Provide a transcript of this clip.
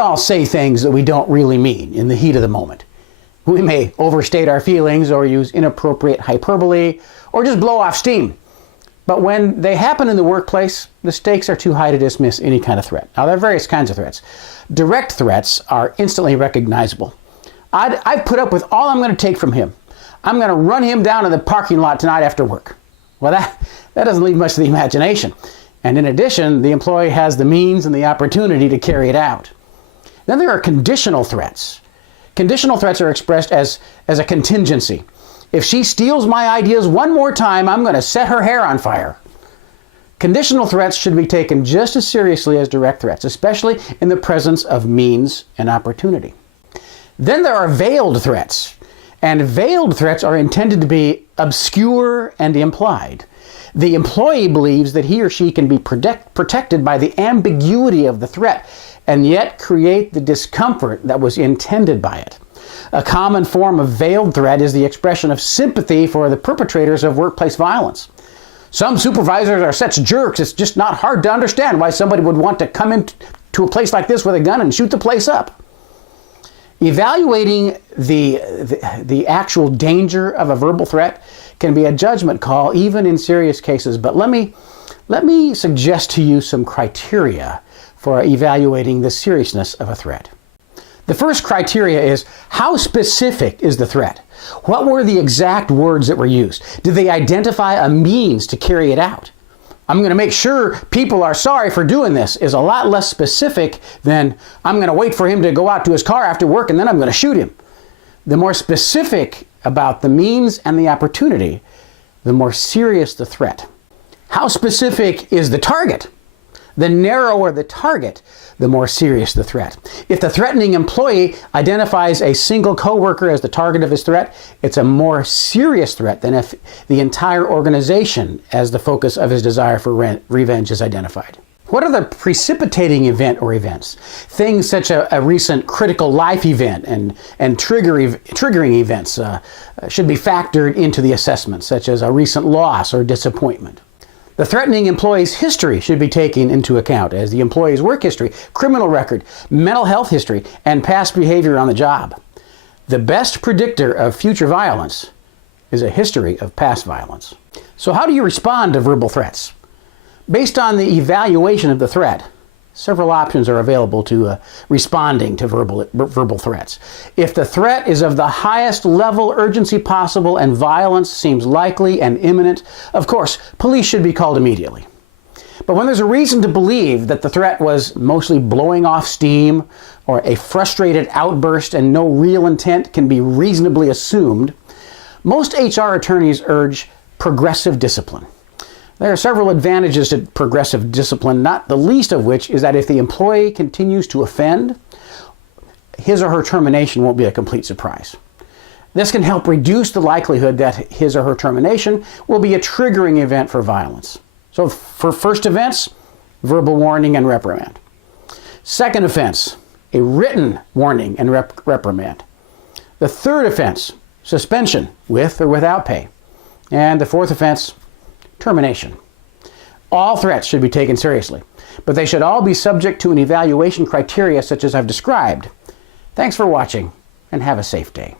all say things that we don't really mean in the heat of the moment. We may overstate our feelings or use inappropriate hyperbole or just blow off steam. But when they happen in the workplace, the stakes are too high to dismiss any kind of threat. Now, there are various kinds of threats. Direct threats are instantly recognizable. I've put up with all I'm going to take from him. I'm going to run him down in the parking lot tonight after work. Well, that doesn't leave much to the imagination. And in addition, the employee has the means and the opportunity to carry it out. Then there are conditional threats. Conditional threats are expressed as a contingency. If she steals my ideas one more time, I'm going to set her hair on fire. Conditional threats should be taken just as seriously as direct threats, especially in the presence of means and opportunity. Then there are veiled threats. And veiled threats are intended to be obscure and implied. The employee believes that he or she can be protected by the ambiguity of the threat and yet create the discomfort that was intended by it. A common form of veiled threat is the expression of sympathy for the perpetrators of workplace violence. Some supervisors are such jerks, it's just not hard to understand why somebody would want to come into a place like this with a gun and shoot the place up. Evaluating the actual danger of a verbal threat can be a judgment call even in serious cases, but let me suggest to you some criteria for evaluating the seriousness of a threat. The first criteria is, how specific is the threat? What were the exact words that were used? Did they identify a means to carry it out? I'm going to make sure people are sorry for doing this is a lot less specific than I'm going to wait for him to go out to his car after work and then I'm going to shoot him. The more specific about the means and the opportunity, the more serious the threat. How specific is the target? The narrower the target, the more serious the threat. If the threatening employee identifies a single coworker as the target of his threat, it's a more serious threat than if the entire organization as the focus of his desire for revenge is identified. What are the precipitating event or events? Things such as a recent critical life event and triggering events should be factored into the assessment, such as a recent loss or disappointment. The threatening employee's history should be taken into account, as the employee's work history, criminal record, mental health history, and past behavior on the job. The best predictor of future violence is a history of past violence. So how do you respond to verbal threats? Based on the evaluation of the threat, several options are available to responding to verbal threats. If the threat is of the highest level urgency possible and violence seems likely and imminent, of course, police should be called immediately. But when there's a reason to believe that the threat was mostly blowing off steam or a frustrated outburst and no real intent can be reasonably assumed, most HR attorneys urge progressive discipline. There are several advantages to progressive discipline, not the least of which is that if the employee continues to offend, his or her termination won't be a complete surprise. This can help reduce the likelihood that his or her termination will be a triggering event for violence. So for first offense, verbal warning and reprimand. Second offense, a written warning and reprimand. The third offense, suspension with or without pay. And the fourth offense, termination. All threats should be taken seriously, but they should all be subject to an evaluation criteria such as I've described. Thanks for watching, and have a safe day.